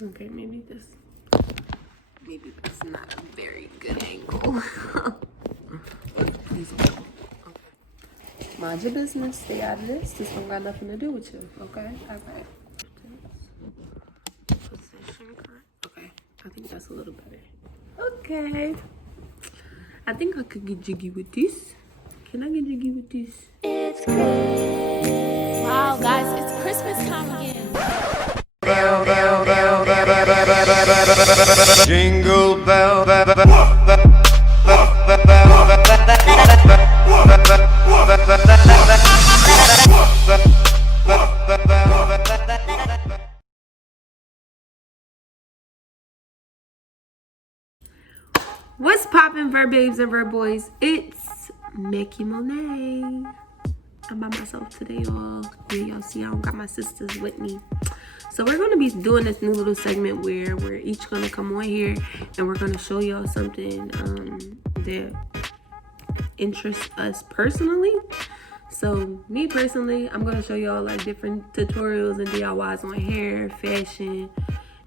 Okay, maybe that's not a very good angle. Please don't. Okay. Mind your business. Stay out of this. This don't got nothing to do with you. Okay? Alright. Position correct. Okay. I think that's a little better. Okay. I think I could get jiggy with this. Can I get jiggy with this? It's Christmas. Wow, guys, it's Christmas time again. Jingle bell. What's poppin', Verbabes and Verboys? It's Mickey Monet. I'm by myself today, y'all. Yeah, y'all see I don't got my sisters with me. So we're gonna be doing this new little segment where we're each gonna come on here and we're gonna show y'all something that interests us personally. So me personally, I'm gonna show y'all like different tutorials and DIYs on hair, fashion,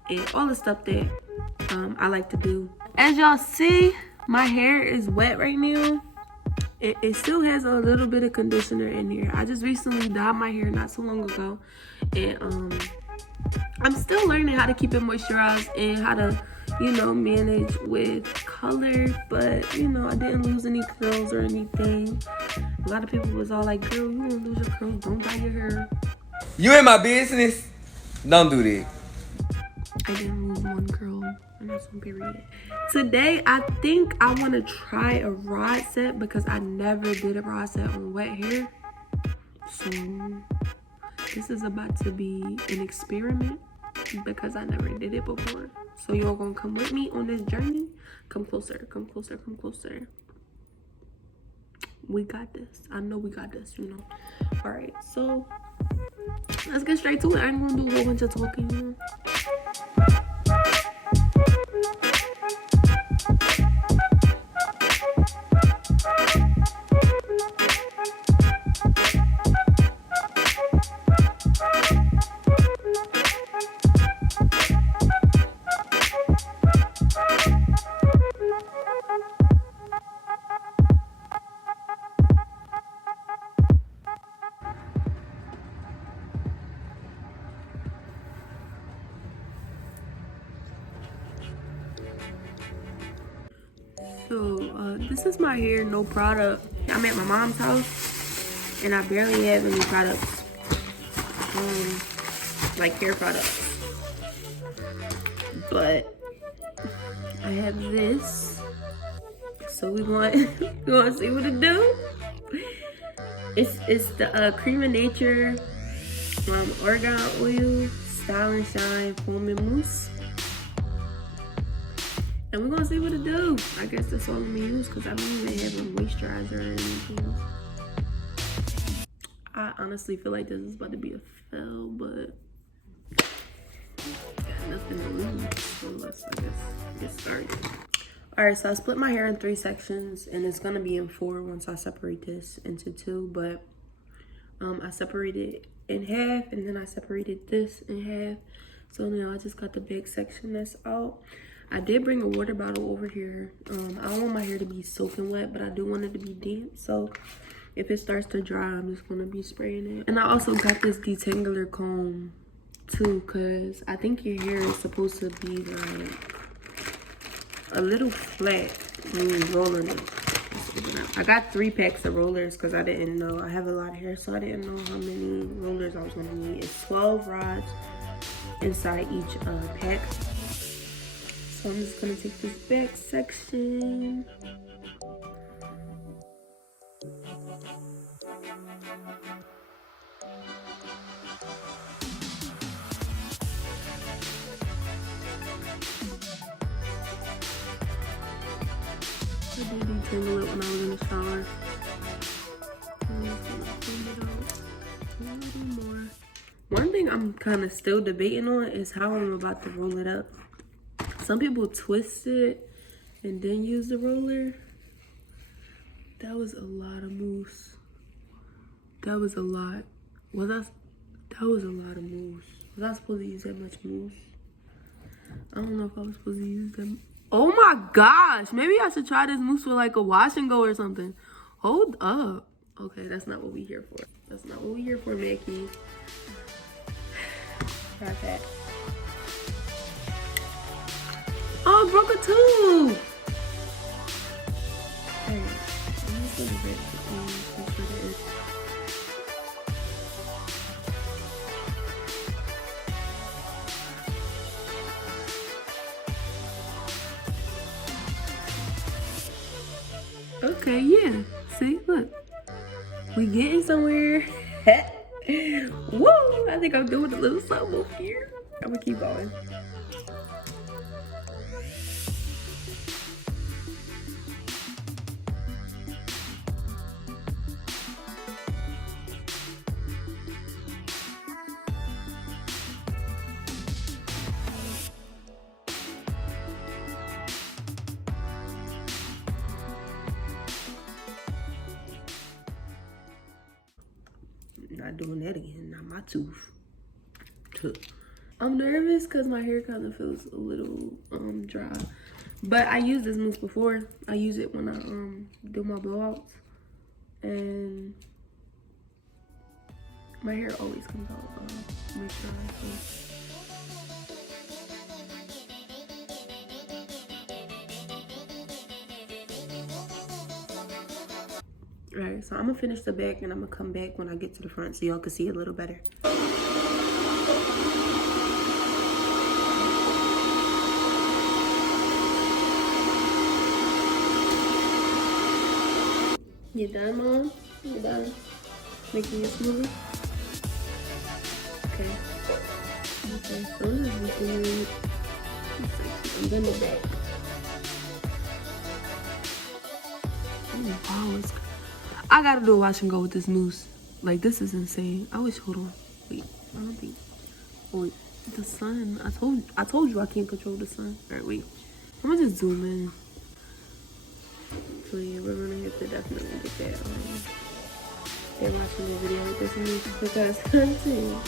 and all the stuff that I like to do. As y'all see, my hair is wet right now. It still has a little bit of conditioner in here. I just recently dyed my hair not so long ago, and I'm still learning how to keep it moisturized and how to, manage with color. But I didn't lose any curls or anything. A lot of people was all like, "Girl, you won't lose your curls. Don't dye your hair." You in my business? Don't do that. I didn't lose one curl, and that's on period. Today, I think I want to try a rod set because I never did a rod set on wet hair. So this is about to be an experiment because I never did it before. So y'all gonna come with me on this journey. Come closer, come closer, come closer. We got this. I know we got this, All right, so let's get straight to it. I ain't gonna do a whole bunch of talking, So this is my hair, no product. I'm at my mom's house and I barely have any products, like hair products. But I have this, so we want to see what it do. It's the Cream of Nature Argan Oil Style and Shine Foam and Mousse. And we're gonna see what it do. I guess that's all I'm gonna use because I don't even have a moisturizer or anything. I honestly feel like this is about to be a fail, but got nothing to lose. So let's, get started. All right, so I split my hair in 3 sections, and it's gonna be in 4 once I separate this into 2. But I separated it in half, and then I separated this in half. So now I just got the big section that's out. I did bring a water bottle over here. I don't want my hair to be soaking wet, but I do want it to be damp. So if it starts to dry, I'm just gonna be spraying it. And I also got this detangler comb too, cause I think your hair is supposed to be like a little flat when you're rolling it. I got 3 packs of rollers because I didn't know. I have a lot of hair, so I didn't know how many rollers I was gonna need. It's 12 rods inside each pack. So I'm just gonna take this back section. I did detangle it when I was in the shower. I'm just gonna clean it out a little more. One thing I'm kind of still debating on is how I'm about to roll it up. Some people twist it and then use the roller. That was a lot of mousse. That was a lot. That was a lot of mousse. Was I supposed to use that much mousse? I don't know if I was supposed to use them. Oh my gosh. Maybe I should try this mousse with like a wash and go or something. Hold up. Okay, that's not what we here for. That's not what we here for, Mickey. Try that. Oh, I broke a tooth. Hey, I'm just gonna break the thing. Make sure that it's... Okay, yeah. See, look. We getting somewhere. Woo! I think I'm doing a little something up here. I'm gonna keep going. Not doing that again, not my tooth. I'm nervous because my hair kind of feels a little dry. But I used this mousse before. I use it when I do my blowouts. And my hair always comes out moisturized. Alright, so I'm gonna finish the back and I'm gonna come back when I get to the front so y'all can see a little better. You done, Mom? You done making your smoothie? Okay. Okay, so I'm just doing... I'm done the back. Oh, wow, it's... I gotta do a wash and go with this mousse. Like, this is insane. I wish, hold on. Wait, I don't think... Oh, wait, the sun. I told you I can't control the sun. Alright, wait. I'm gonna just zoom in. So yeah, we're gonna have to definitely get that and watching the video with this mousse because I'm seeing.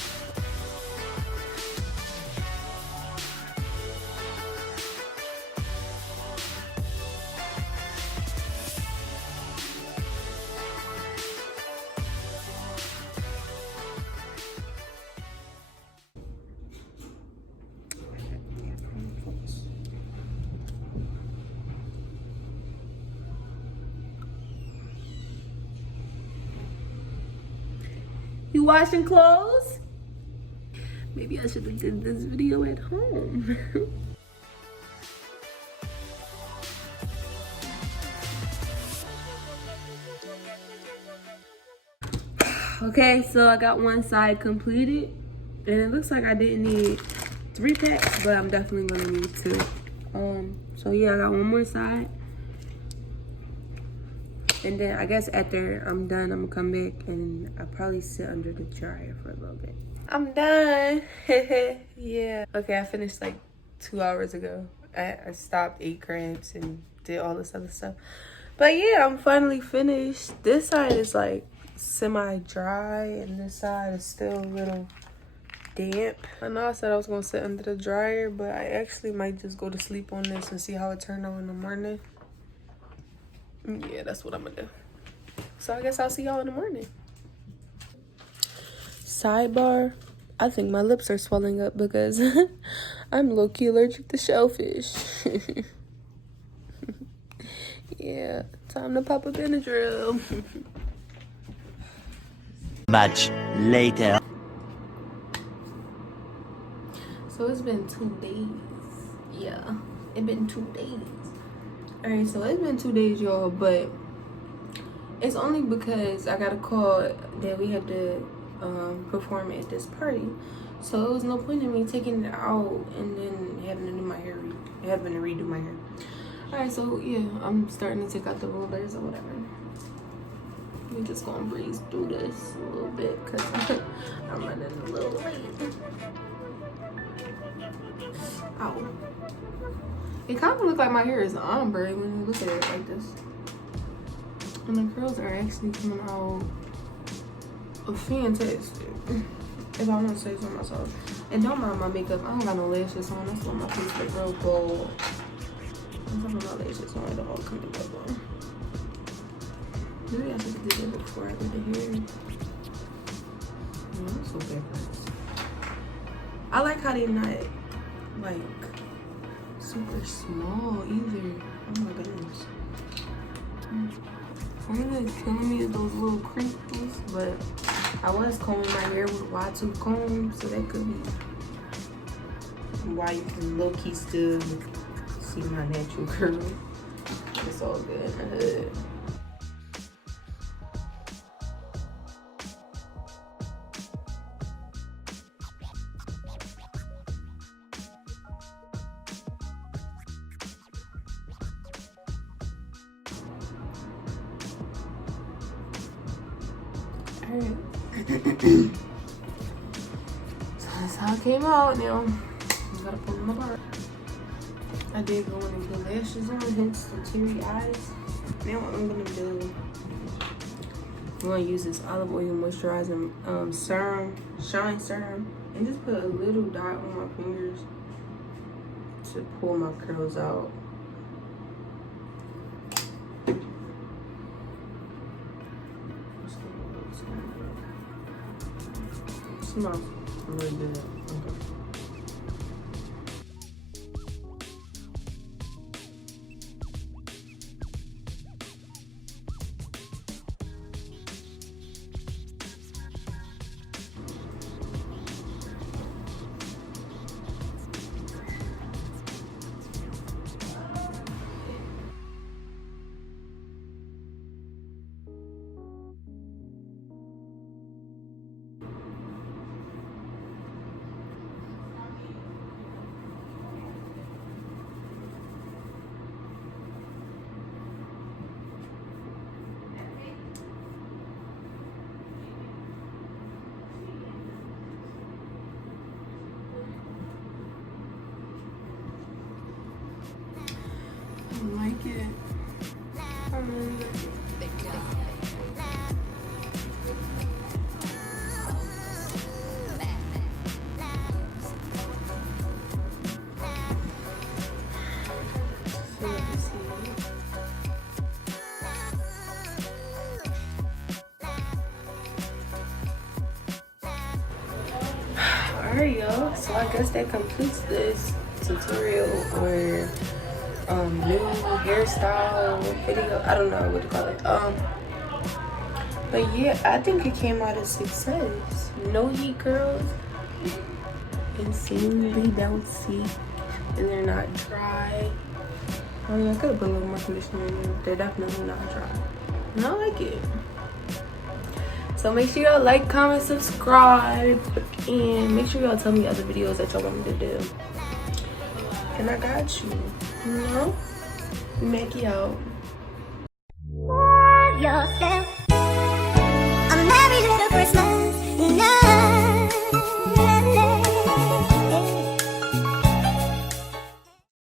You washing clothes? Maybe I should have did this video at home. Okay, so I got one side completed. And it looks like I didn't need 3 packs, but I'm definitely gonna need 2. So yeah, I got one more side. And then I guess after I'm done, I'm gonna come back and I'll probably sit under the dryer for a little bit. I'm done. Yeah. Okay, I finished like 2 hours ago. I stopped, ate crabs, and did all this other stuff. But yeah, I'm finally finished. This side is like semi-dry and this side is still a little damp. I know I said I was gonna sit under the dryer, but I actually might just go to sleep on this and see how it turned out in the morning. Yeah, that's what I'm gonna do. So I guess I'll see y'all in the morning. Sidebar, I think my lips are swelling up because I'm low-key allergic to shellfish. Yeah, time to pop a Benadryl. Much later. So it's been 2 days. Yeah, it's been 2 days. Alright, so it's been 2 days, y'all, but it's only because I got a call that we had to perform at this party. So it was no point in me taking it out and then having to do my hair, having to redo my hair. Alright, so yeah, I'm starting to take out the rollers or whatever. We're just gonna breeze through this a little bit because I'm running a little late. Ow. It kind of looks like my hair is ombre when you look at it like this. And the curls are actually coming out fantastic. if I want to say so myself. And don't mind my makeup. I don't got no lashes on. That's why my face look real gold. I'm talking about lashes on. It all come together. Maybe I should have did it before I did the hair. Oh, I'm so backwards. I like how they're not like super small either. Oh my goodness. Only thing killing me is those little crinkles, but I was combing my hair with a wide tooth comb, so that could be why you can low key still see my natural curl. It's all good. Alright. So that's how it came out now. I gotta pull them apart. I did go in and put lashes on, hence some teary eyes. Now what I'm gonna do, I'm gonna use this olive oil moisturizing serum, shine serum, and just put a little dot on my fingers to pull my curls out. Smells really good. Okay. I like it. Alright, y'all. So I guess that completes this tutorial or new hairstyle video. I don't know what to call it. But yeah, I think it came out a success. No heat curls, insanely bouncy, and they're not dry. I mean, I could have put a little more conditioner in there. They're definitely not dry. And I like it. So make sure y'all like, comment, subscribe, and make sure y'all tell me other videos that y'all want me to do. And I got you. You know? Make it out. Yourself.